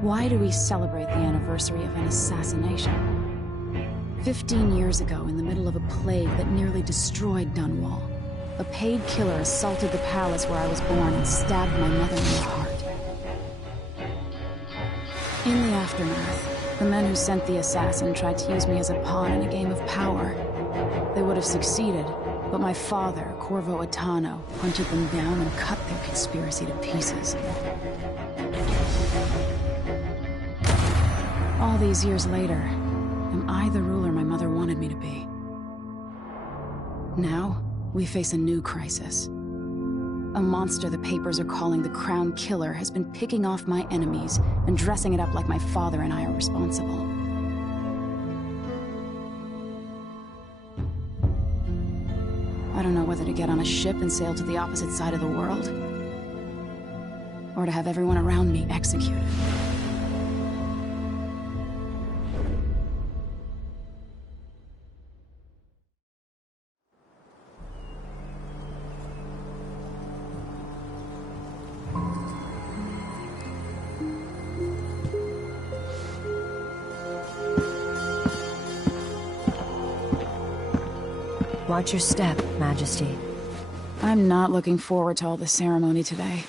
Why do we celebrate the anniversary of an assassination? 15 years ago, in the middle of a plague that nearly destroyed Dunwall, a paid killer assaulted the palace where I was born and stabbed my mother in the heart. In the aftermath, the men who sent the assassin tried to use me as a pawn in a game of power. They would have succeeded, but my father, Corvo Attano, hunted them down and cut their conspiracy to pieces. All these years later, am I the ruler my mother wanted me to be? Now, we face a new crisis. A monster the papers are calling the Crown Killer has been picking off my enemies and dressing it up like my father and I are responsible. I don't know whether to get on a ship and sail to the opposite side of the world, or to have everyone around me executed. Watch your step, Majesty. I'm not looking forward to all the ceremony today.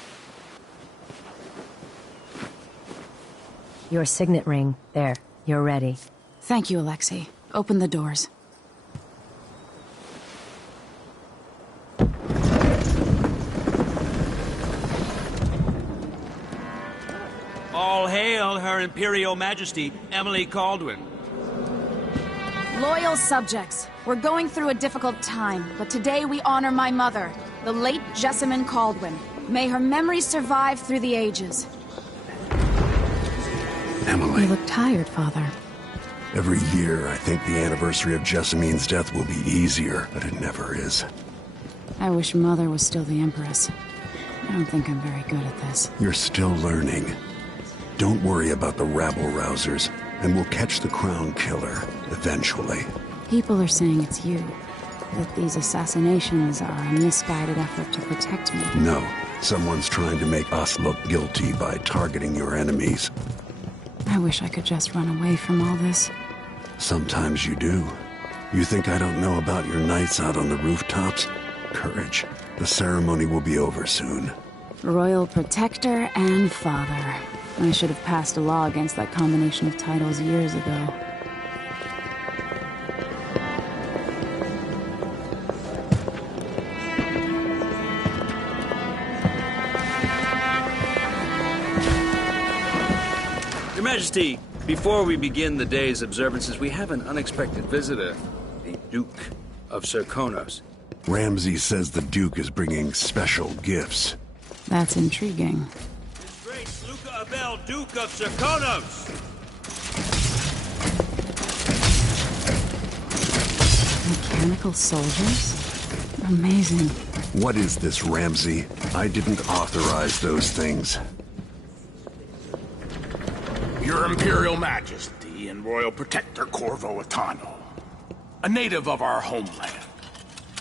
Your signet ring. There. You're ready. Thank you, Alexei. Open the doors. All hail Her Imperial Majesty, Emily Caldwin. Loyal subjects, we're going through a difficult time, but today we honor my mother, the late Jessamine Caldwin. May her memory survive through the ages. Emily. You look tired, Father. Every year, I think the anniversary of Jessamine's death will be easier, but it never is. I wish Mother was still the Empress. I don't think I'm very good at this. You're still learning. Don't worry about the rabble-rousers, and we'll catch the Crown Killer, eventually. People are saying it's you. That these assassinations are a misguided effort to protect me. No. Someone's trying to make us look guilty by targeting your enemies. I wish I could just run away from all this. Sometimes you do. You think I don't know about your nights out on the rooftops? Courage. The ceremony will be over soon. Royal Protector and Father. I should have passed a law against that combination of titles years ago. Your Majesty, before we begin the day's observances, we have an unexpected visitor, the Duke of Serkonos. Ramsay says the Duke is bringing special gifts. That's intriguing. His Grace Luca Abel, Duke of Serkonos! Mechanical soldiers? Amazing. What is this, Ramsay? I didn't authorize those things. Your Imperial Majesty and Royal Protector Corvo Attano, a native of our homeland.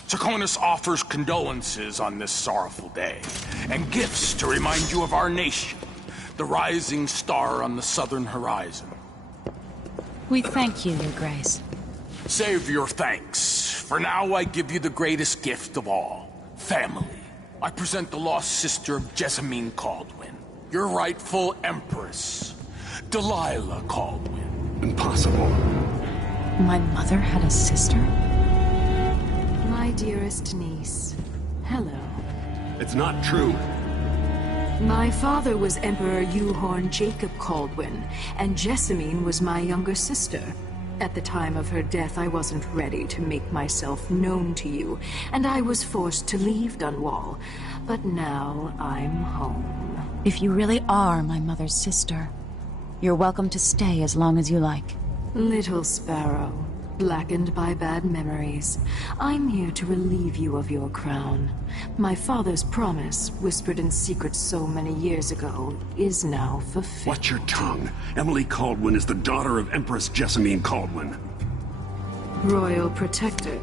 Serkonos offers condolences on this sorrowful day, and gifts to remind you of our nation, the rising star on the southern horizon. We thank you, Your Grace. Save your thanks. For now, I give you the greatest gift of all, family. I present the lost sister of Jessamine Caldwin, your rightful Empress, Delilah Caldwin. Impossible. My mother had a sister? My dearest niece, hello. It's not true. My father was Emperor Yuhorn Jacob Caldwin, and Jessamine was my younger sister. At the time of her death, I wasn't ready to make myself known to you, and I was forced to leave Dunwall. But now I'm home. If you really are my mother's sister, you're welcome to stay as long as you like. Little sparrow, blackened by bad memories, I'm here to relieve you of your crown. My father's promise, whispered in secret so many years ago, is now fulfilled. Watch your tongue. Emily Caldwin is the daughter of Empress Jessamine Caldwin. Royal Protector,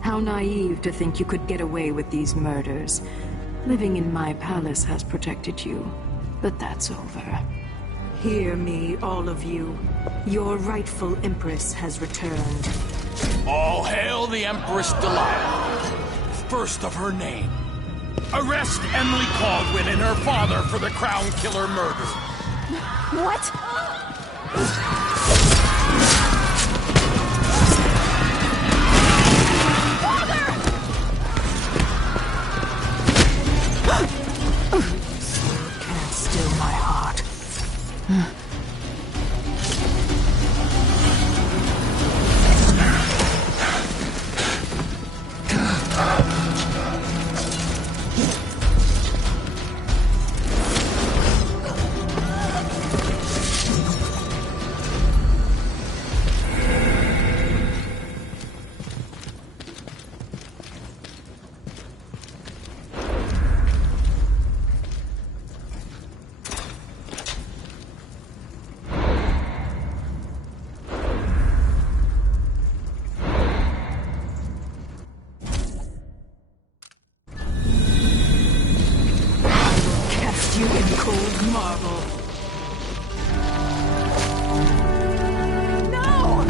how naive to think you could get away with these murders. Living in my palace has protected you, but that's over. Hear me, all of you. Your rightful Empress has returned. All hail the Empress Delilah, first of her name. Arrest Emily Caldwin and her father for the Crown Killer murder. What? Can't still my heart. You in cold marble. No!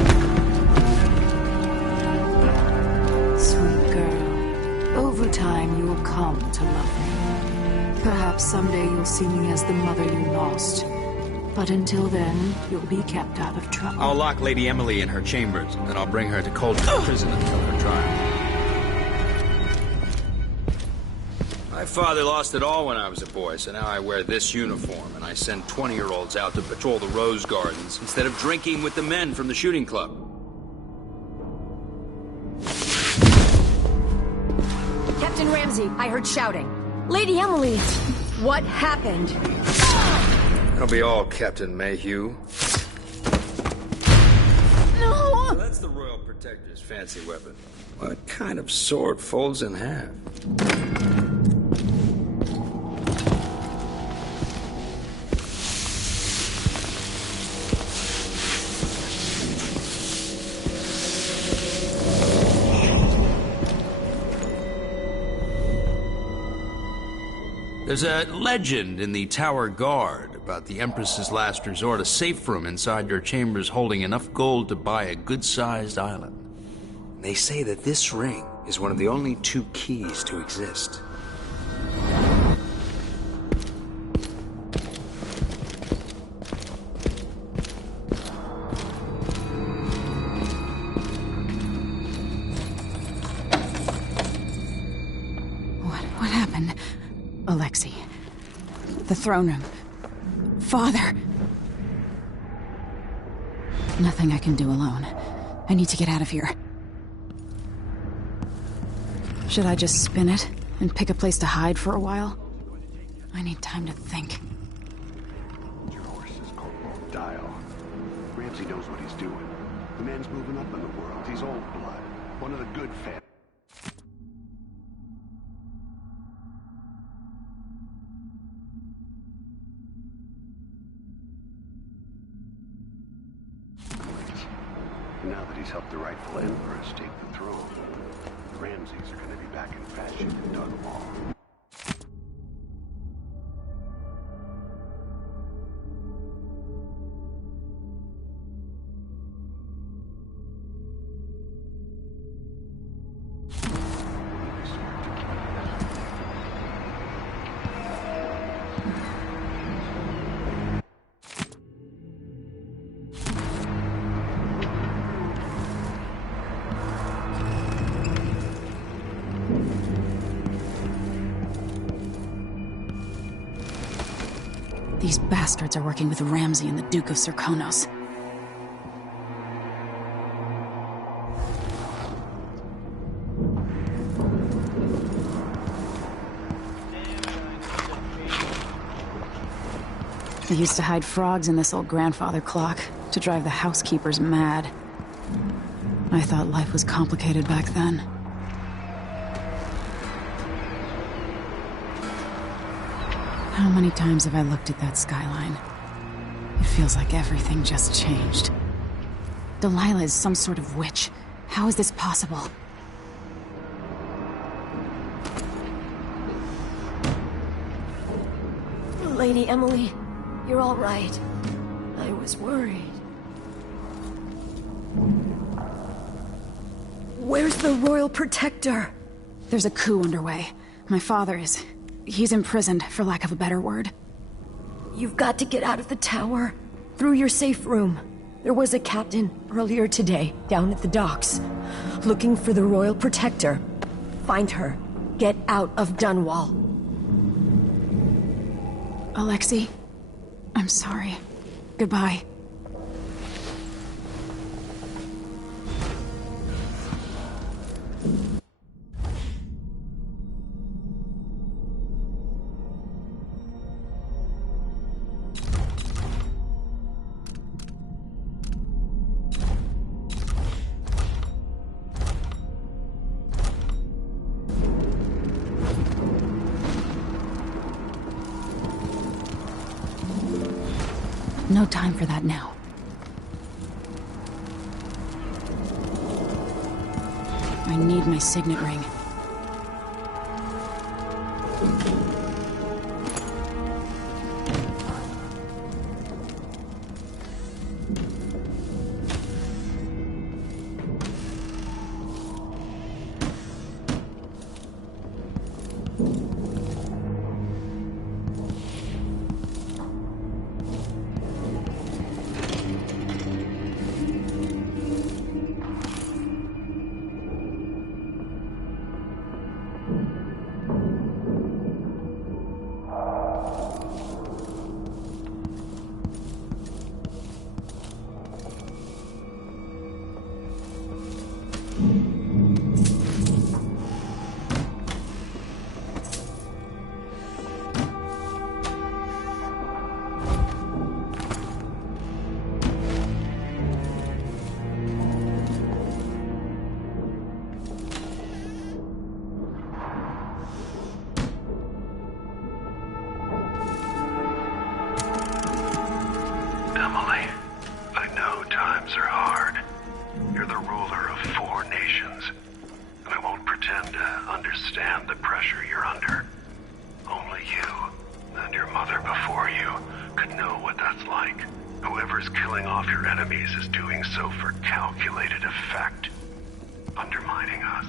Sweet girl, over time you will come to love me. Perhaps someday you'll see me as the mother you lost. But until then, you'll be kept out of trouble. I'll lock Lady Emily in her chambers, and then I'll bring her to Cold's prison until her trial. My father lost it all when I was a boy, so now I wear this uniform, and I send 20-year-olds out to patrol the rose gardens instead of drinking with the men from the shooting club. Captain Ramsey, I heard shouting. Lady Emily, what happened? That'll be all, Captain Mayhew. No! So that's the Royal Protector's fancy weapon. What kind of sword folds in half? There's a legend in the Tower Guard about the Empress's last resort, a safe room inside her chambers holding enough gold to buy a good-sized island. They say that this ring is one of the only 2 keys to exist. What happened? Alexei. The throne room. Father. Nothing I can do alone. I need to get out of here. Should I just spin it and pick a place to hide for a while? I need time to think. Your horse is called Dial. Ramsey knows what he's doing. The man's moving up in the world. He's old blood. One of the good families. Now that he's helped the rightful Empress take the throne, the Ramseys are going to be back in fashion in Dunwall. These bastards are working with Ramsey and the Duke of Serkonos. They used to hide frogs in this old grandfather clock to drive the housekeepers mad. I thought life was complicated back then. How many times have I looked at that skyline? It feels like everything just changed. Delilah is some sort of witch. How is this possible? Lady Emily, you're all right. was worried. Where's the Royal Protector? There's a coup underway. My father is... he's imprisoned, for lack of a better word. You've got to get out of the tower. Through your safe room. There was a captain earlier today, down at the docks, looking for the Royal Protector. Find her. Get out of Dunwall. Alexei, I'm sorry. Goodbye. No time for that now. I need my signet ring. Emily, I know times are hard. You're the ruler of 4 nations, and I won't pretend to understand the pressure you're under. Only you, and your mother before you, could know what that's like. Whoever's killing off your enemies is doing so for calculated effect, undermining us.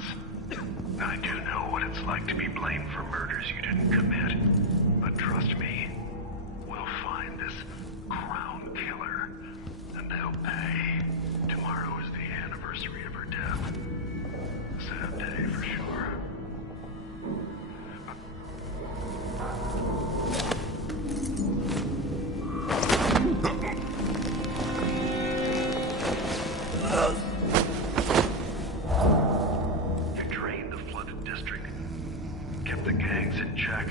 And I do know what it's like to be blamed for murders you didn't commit. But trust me, we'll find this crown killer, and they'll pay. Tomorrow is the anniversary of her death. A sad day for sure. You drained the flooded district, kept the gangs in check,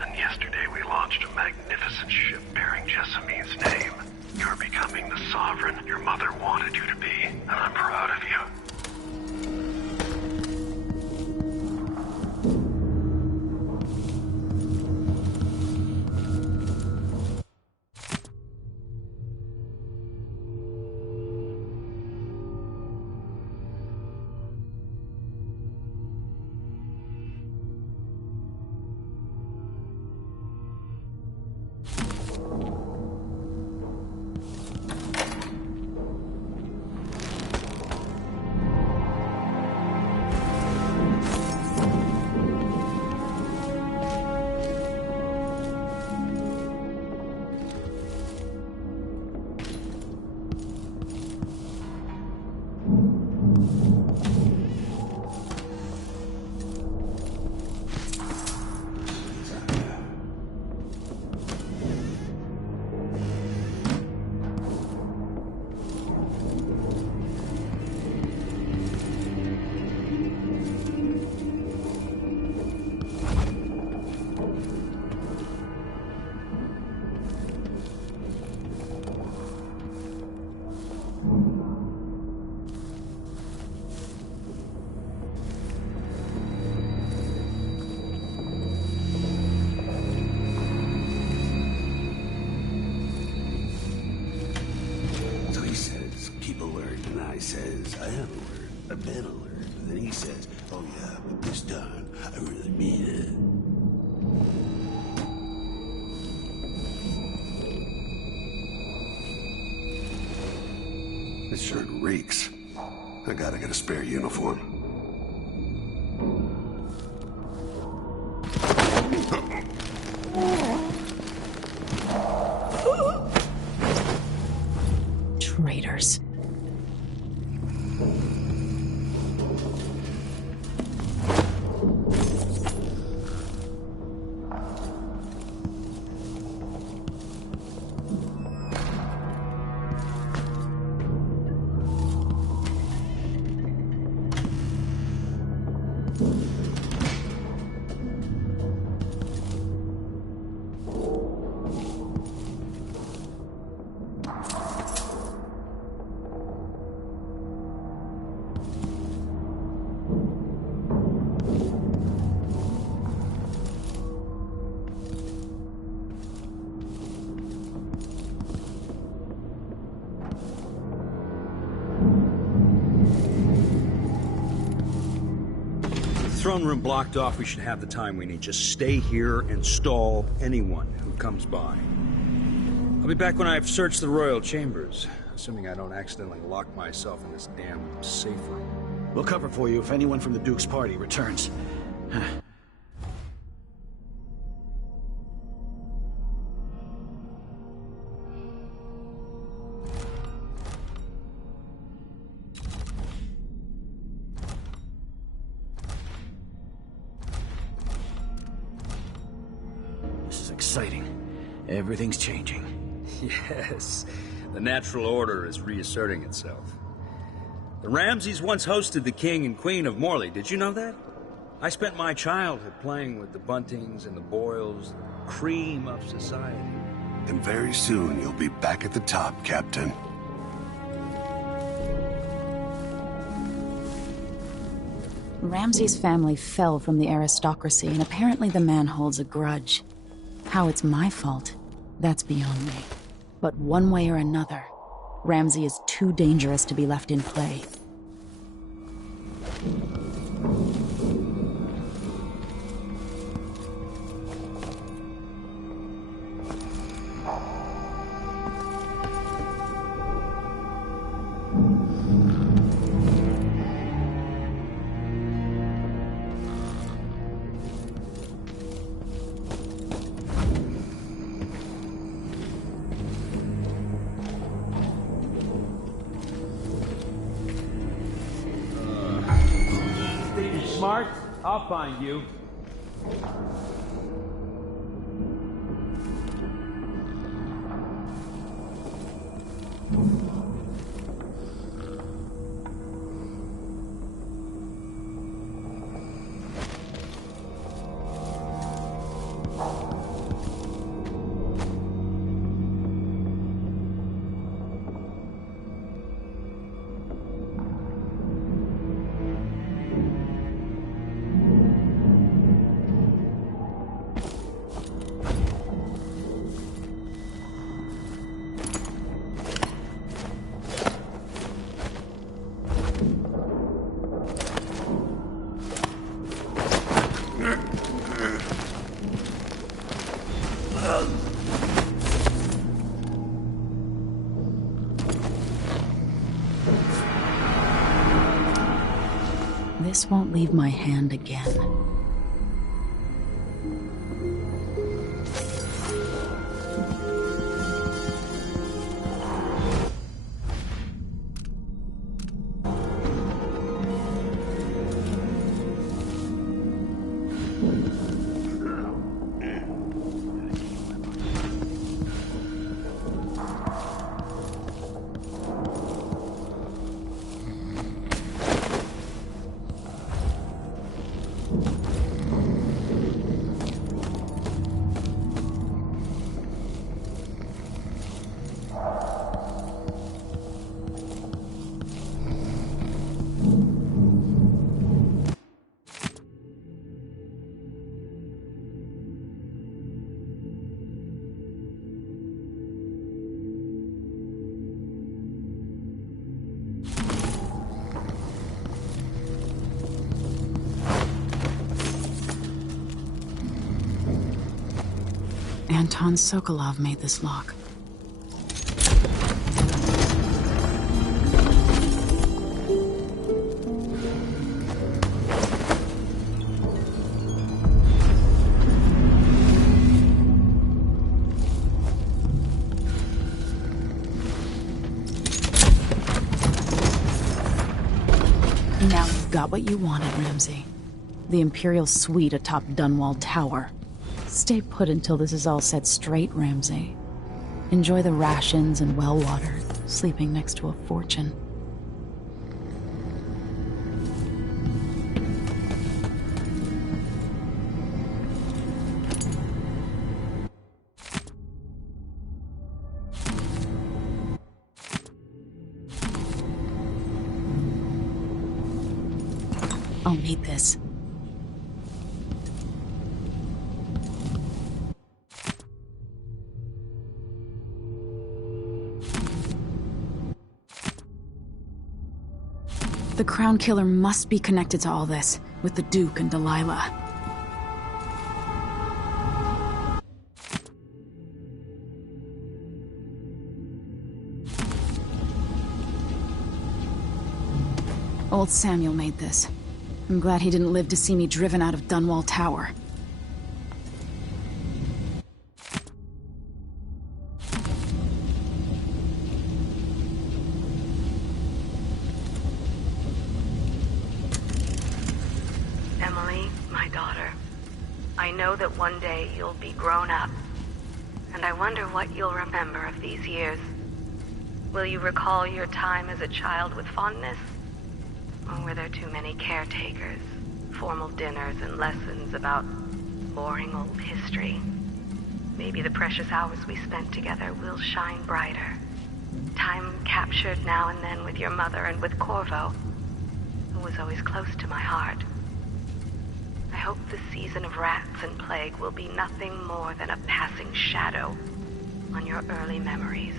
and yesterday we launched a magnificent ship bearing Jessamine's name. You're becoming the sovereign your mother wanted you to be, and I'm proud of you. Says, I am alert. I've been alert. And then he says, oh yeah, but this time, I really mean it. shirt reeks. I gotta get a spare uniform. Traitors. Throne room blocked off. We should have the time we need. Just stay here and stall anyone who comes by. I'll be back when I've searched the royal chambers, assuming I don't accidentally lock myself in this damn safe room. We'll cover for you if anyone from the Duke's party returns. Exciting. Everything's changing. Yes, the natural order is reasserting itself. The Ramseys once hosted the King and Queen of Morley. Did you know that? I spent my childhood playing with the Buntings and the Boyles, the cream of society. And very soon you'll be back at the top, Captain. Ramsay's family fell from the aristocracy, and apparently the man holds a grudge. How it's my fault, that's beyond me. But one way or another, Ramsay is too dangerous to be left in play. Smart, I'll find you. This won't leave my hand again. Anton Sokolov made this lock. Now you've got what you wanted, Ramsay. The Imperial suite atop Dunwall Tower. Stay put until this is all set straight, Ramsay. Enjoy the rations and well water, sleeping next to a fortune. I'll need this. The Crown Killer must be connected to all this, with the Duke and Delilah. Old Samuel made this. I'm glad he didn't live to see me driven out of Dunwall Tower. Emily, my daughter, I know that one day you'll be grown up, and I wonder what you'll remember of these years. Will you recall your time as a child with fondness? Or were there too many caretakers, formal dinners, and lessons about boring old history? Maybe the precious hours we spent together will shine brighter. Time captured now and then with your mother and with Corvo, who was always close to my heart. I hope the season of rats and plague will be nothing more than a passing shadow on your early memories.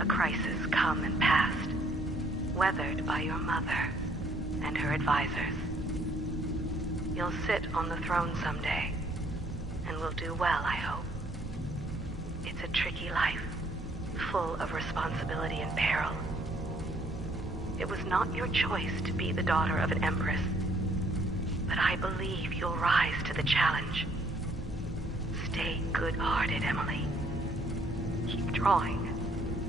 A crisis come and passed, weathered by your mother and her advisors. You'll sit on the throne someday, and will do well, I hope. It's a tricky life, full of responsibility and peril. It was not your choice to be the daughter of an empress, but I believe you'll rise to the challenge. Stay good-hearted, Emily. Keep drawing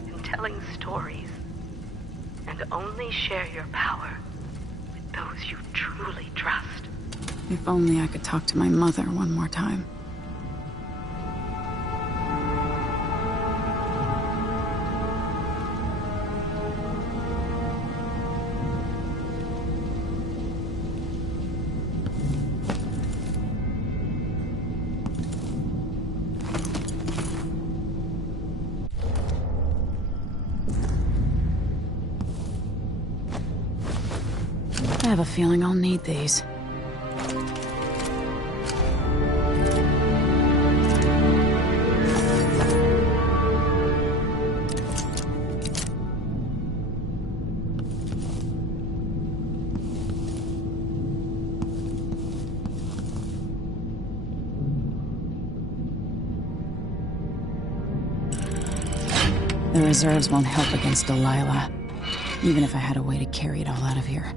and telling stories, and only share your power with those you truly trust. If only I could talk to my mother one more time. I have a feeling I'll need these. The reserves won't help against Delilah, even if I had a way to carry it all out of here.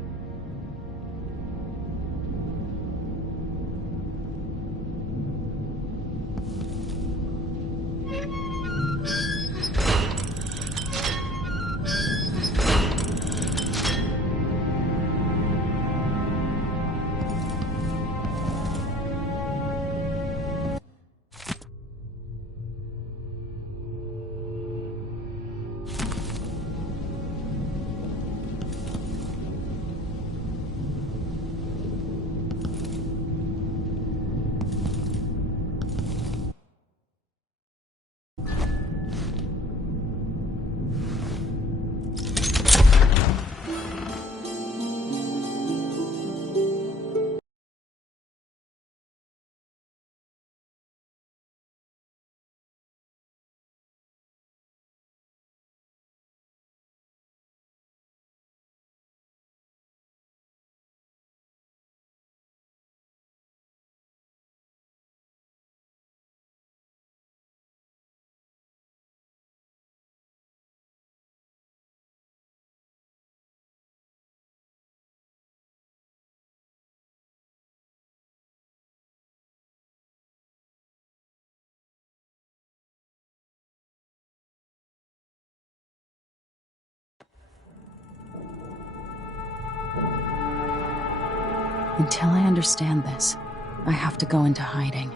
Until I understand this, I have to go into hiding.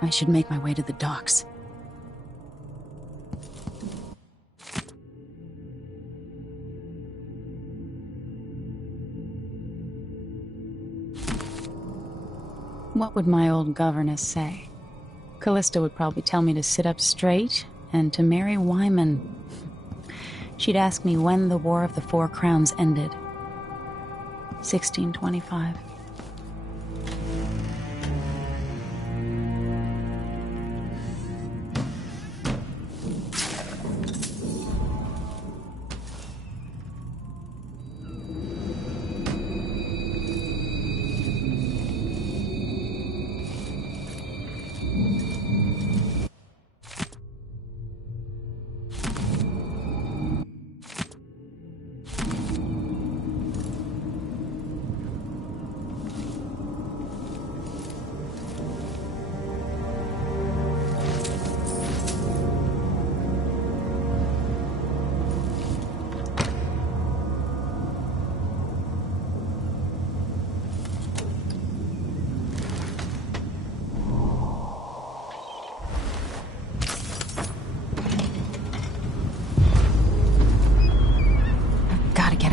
I should make my way to the docks. What would my old governess say? Callista would probably tell me to sit up straight and to marry Wyman. She'd ask me when the War of the Four Crowns ended. 1625.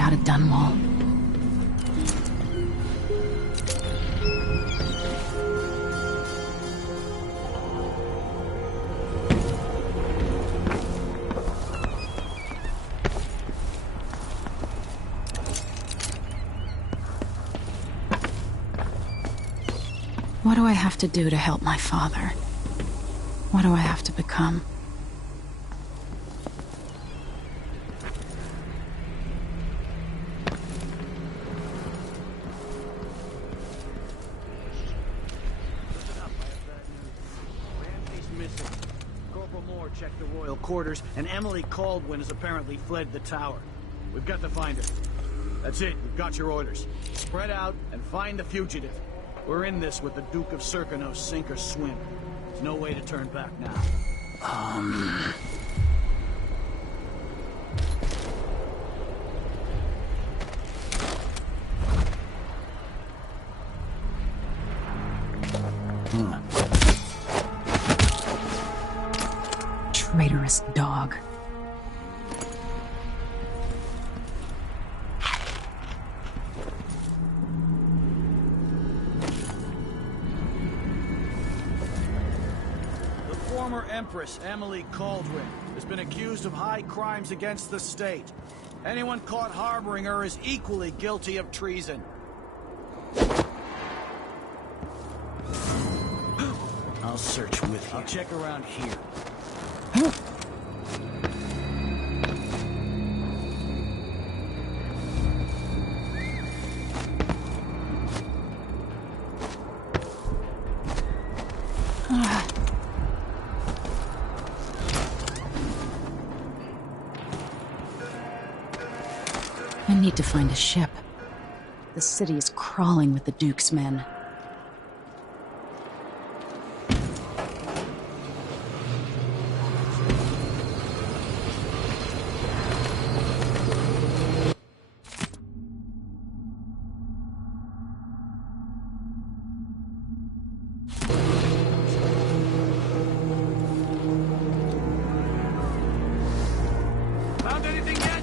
Out of Dunwall. What do I have to do to help my father? What do I have to become? Check the royal quarters, and Emily Caldwin has apparently fled the tower. We've got to find her. That's it. We've got your orders. Spread out and find the fugitive. We're in this with the Duke of Serkonos, sink or swim. There's no way to turn back now. Traitorous dog. The former Empress, Emily Caldwin, has been accused of high crimes against the state. Anyone caught harboring her is equally guilty of treason. I'll search with you. I'll check around here. I need to find a ship. The city is crawling with the Duke's men. Found anything yet?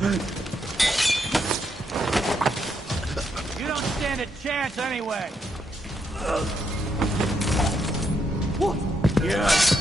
You don't stand a chance anyway. Yes.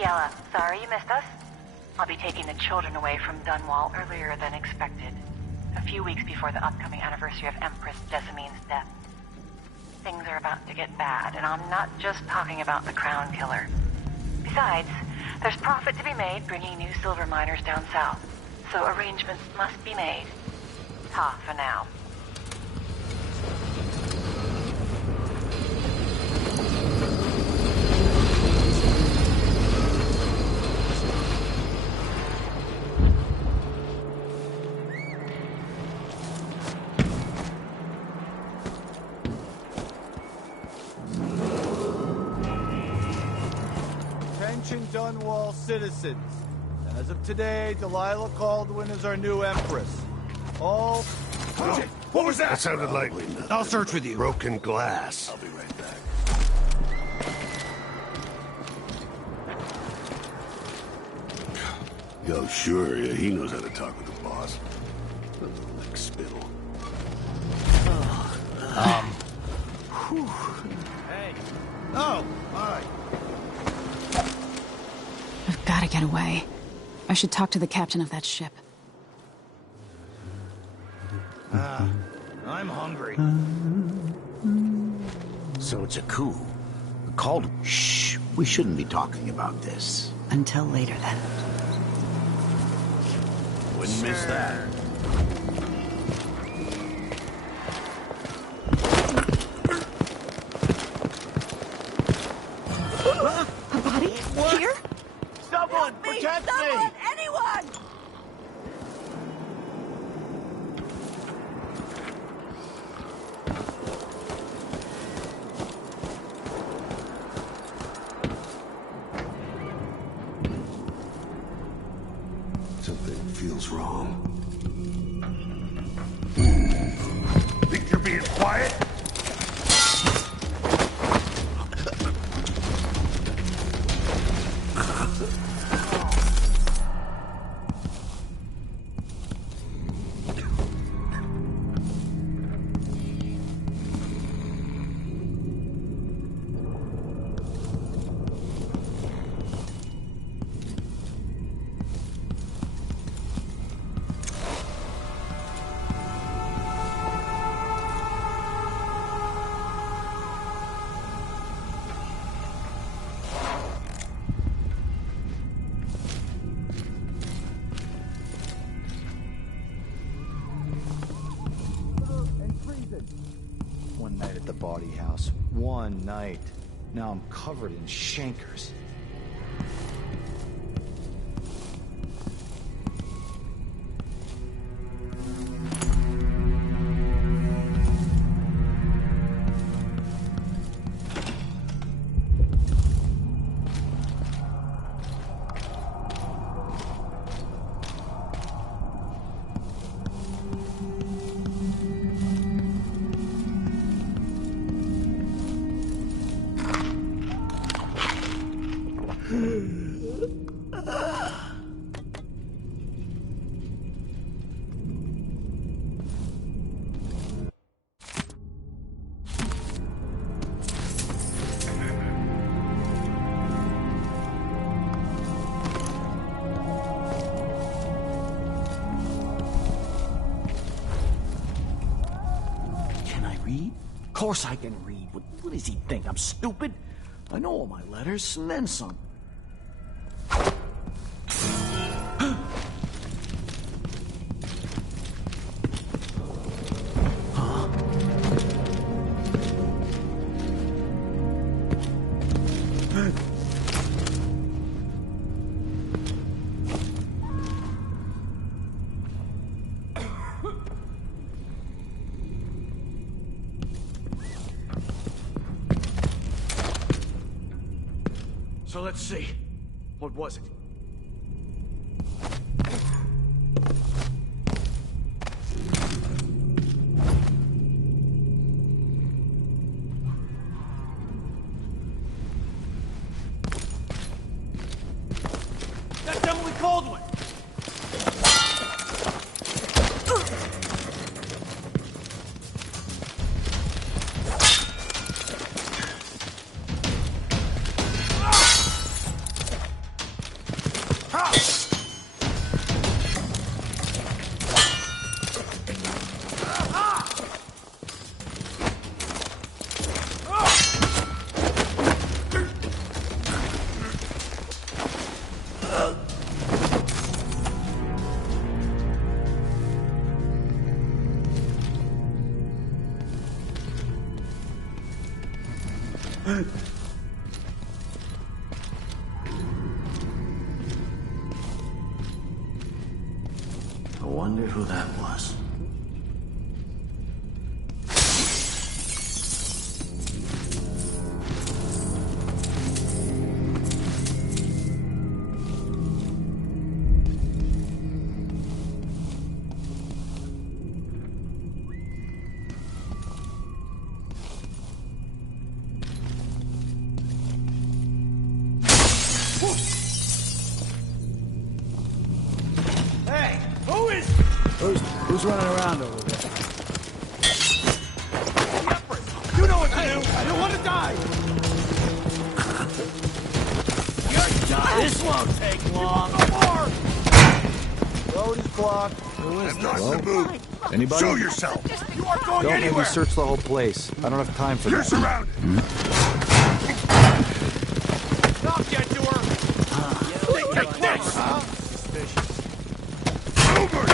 Kiela, sorry you missed us. I'll be taking the children away from Dunwall earlier than expected. A few weeks before the upcoming anniversary of Empress Jessamine's death. Things are about to get bad, and I'm not just talking about the Crown Killer. Besides, there's profit to be made bringing new silver miners down south, so arrangements must be made. Ta for now. Attention Dunwall citizens. As of today, Delilah Caldwin is our new Empress. All... What was that? That sounded like... I'll search with you. Broken glass. I'll be right back. Yo, sure, yeah, he knows how to talk with the boss. Like spittle. Hey. Oh, alright. I've got to get away. I should talk to the captain of that ship. I'm hungry. So it's a coup. Called... Shh. We shouldn't be talking about this. Until later, then. Wouldn't miss that. A body? Here? Someone! Protect me! Anyone! Something feels wrong. Think you're being quiet? party house. One night. Now I'm covered in chancres. Of course I can read. What does he think? I'm stupid? I know all my letters, and then some. So let's see. What was it? That's Emily Caldwin! I wonder who that was. Who's running around over there? You know what to do! I don't want to die! You're done! This won't take long! No more! Road is blocked. Who is I'm not in the mood. Anybody? Show yourself! You aren't going Don't anywhere! maybe search the whole place. I don't have time for You're that. surrounded! I'll get to her! Take this! Suspicious. Over!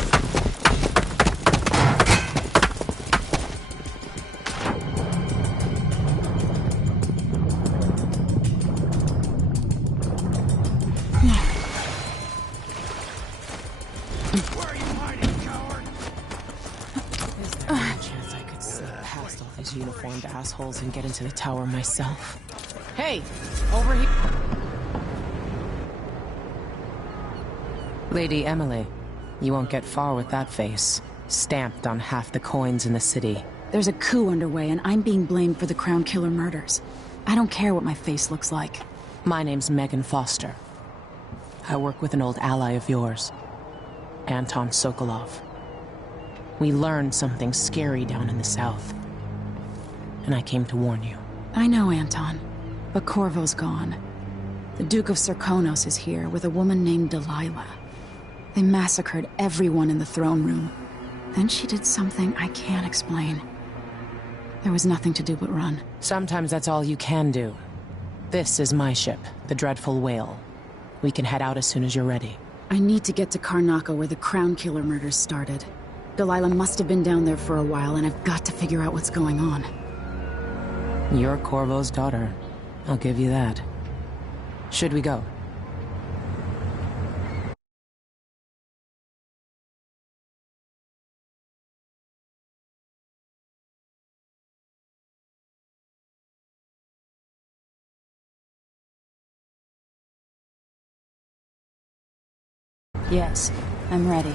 Where are you hiding, coward? Is there any chance I could slip past all these uniformed assholes and get into the tower myself? Hey! Over here! Lady Emily, you won't get far with that face. Stamped on half the coins in the city. There's a coup underway, and I'm being blamed for the Crown Killer murders. I don't care what my face looks like. My name's Megan Foster. I work with an old ally of yours, Anton Sokolov. We learned something scary down in the south, and I came to warn you. I know, Anton, but Corvo's gone. The Duke of Serkonos is here with a woman named Delilah. They massacred everyone in the throne room. Then she did something I can't explain. There was nothing to do but run. Sometimes that's all you can do. This is my ship, the Dreadful Whale. We can head out as soon as you're ready. I need to get to Karnaca where the Crown Killer murders started. Delilah must have been down there for a while, and I've got to figure out what's going on. You're Corvo's daughter. I'll give you that. Should we go? Yes, I'm ready.